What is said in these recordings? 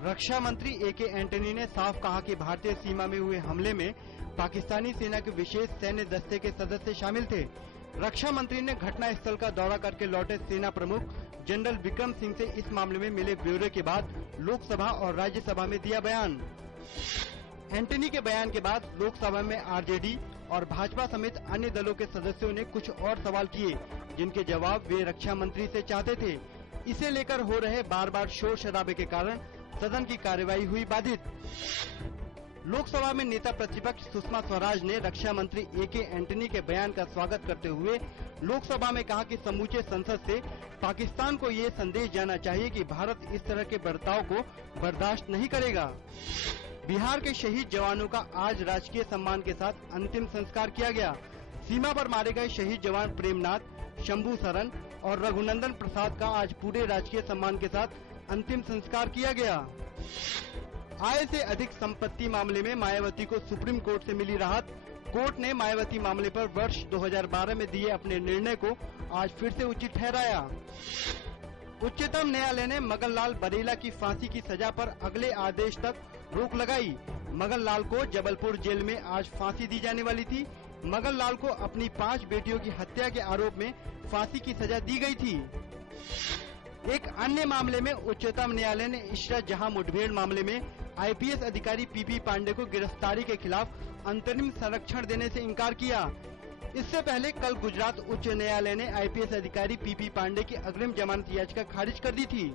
रक्षा मंत्री A K. Antony ने साफ कहा कि भारतीय सीमा में हुए हमले में पाकिस्तानी सेना के विशेष सैन्य दस्ते के सदस्य शामिल थे। रक्षा मंत्री ने घटना स्थल का दौरा करके लौटे सेना प्रमुख जनरल विक्रम सिंह से इस मामले में मिले ब्यौरे के बाद लोकसभा और राज्यसभा में दिया बयान। एंटनी के बयान के बाद लोकसभा में आरजेडी और भाजपा समेत अन्य दलों के सदस्यों ने कुछ और सवाल किए, जिनके जवाब वे रक्षा मंत्री से चाहते थे। इसे लेकर हो रहे बार बार शोर शराबे के कारण सदन की कार्यवाही हुई बाधित। लोकसभा में नेता प्रतिपक्ष सुषमा स्वराज ने रक्षा मंत्री ए.के. एंटनी के बयान का स्वागत करते हुए लोकसभा में कहा कि समूचे संसद से पाकिस्तान को ये संदेश जाना चाहिए कि भारत इस तरह के बर्ताव को बर्दाश्त नहीं करेगा। बिहार के शहीद जवानों का आज राजकीय सम्मान के साथ अंतिम संस्कार किया गया। सीमा पर मारे गए शहीद जवान प्रेमनाथ, शंभू सरन और रघुनंदन प्रसाद का आज पूरे राजकीय सम्मान के साथ अंतिम संस्कार किया गया। आय से अधिक संपत्ति मामले में मायावती को सुप्रीम कोर्ट से मिली राहत। कोर्ट ने मायावती मामले पर वर्ष 2012 में दिए अपने निर्णय को आज फिर से उचित ठहराया। उच्चतम न्यायालय ने मगन लाल बरेला की फांसी की सजा पर अगले आदेश तक रोक लगाई। मगन लाल को जबलपुर जेल में आज फांसी दी जाने वाली थी। मगन लाल को अपनी 5 बेटियों की हत्या के आरोप में फांसी की सजा दी गई थी। एक अन्य मामले में उच्चतम न्यायालय ने इशरत जहां मुठभेड़ मामले में आईपीएस अधिकारी पीपी पांडे को गिरफ्तारी के खिलाफ अंतरिम संरक्षण देने से इनकार किया। इससे पहले कल गुजरात उच्च न्यायालय ने आईपीएस अधिकारी पीपी पांडे की अग्रिम जमानत याचिका खारिज कर दी थी।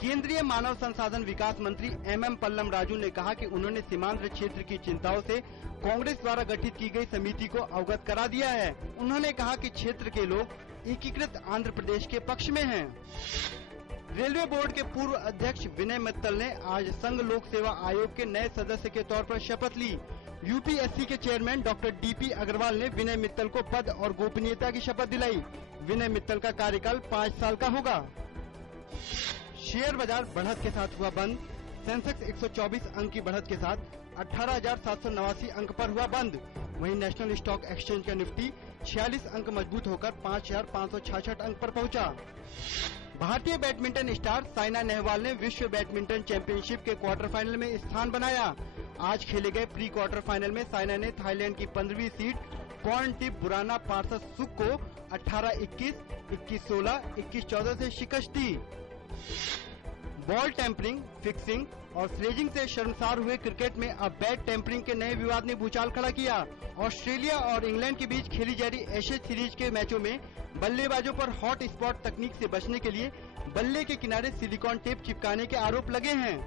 केंद्रीय मानव संसाधन विकास मंत्री एम पल्लम राजू ने कहा कि उन्होंने सीमांत क्षेत्र की चिंताओं से कांग्रेस द्वारा गठित की गई समिति को अवगत करा दिया है। उन्होंने कहा कि क्षेत्र के लोग एकीकृत आंध्र प्रदेश के पक्ष में हैं। रेलवे बोर्ड के पूर्व अध्यक्ष विनय मित्तल ने आज संघ लोक सेवा आयोग के नए सदस्य के तौर पर शपथ ली। यूपीएससी के चेयरमैन डॉक्टर डीपी अग्रवाल ने विनय मित्तल को पद और गोपनीयता की शपथ दिलाई। विनय मित्तल का कार्यकाल 5 साल का होगा। शेयर बाजार बढ़त के साथ हुआ बंद। सेंसेक्स 124 अंक की बढ़त के साथ 18,789 अंक पर हुआ बंद। वहीं नेशनल स्टॉक एक्सचेंज का निफ्टी 46 अंक मजबूत होकर 5,566 अंक पर पहुंचा। भारतीय बैडमिंटन स्टार साइना नेहवाल ने विश्व बैडमिंटन चैंपियनशिप के क्वार्टर फाइनल में स्थान बनाया। आज खेले गए प्री क्वार्टर फाइनल में साइना ने थाईलैंड की 15वीं सीड पॉर्नटिप बुराना पार्ससुक को 18-21, 21-16, 21-14 से शिकस्त दी। बॉल टेम्परिंग, फिक्सिंग और स्लेजिंग से शर्मसार हुए क्रिकेट में अब बैट टेम्परिंग के नए विवाद ने भूचाल खड़ा किया। ऑस्ट्रेलिया और इंग्लैंड के बीच खेली जा रही एशेज सीरीज के मैचों में बल्लेबाजों पर हॉट स्पॉट तकनीक से बचने के लिए बल्ले के किनारे सिलिकॉन टेप चिपकाने के आरोप लगे हैं।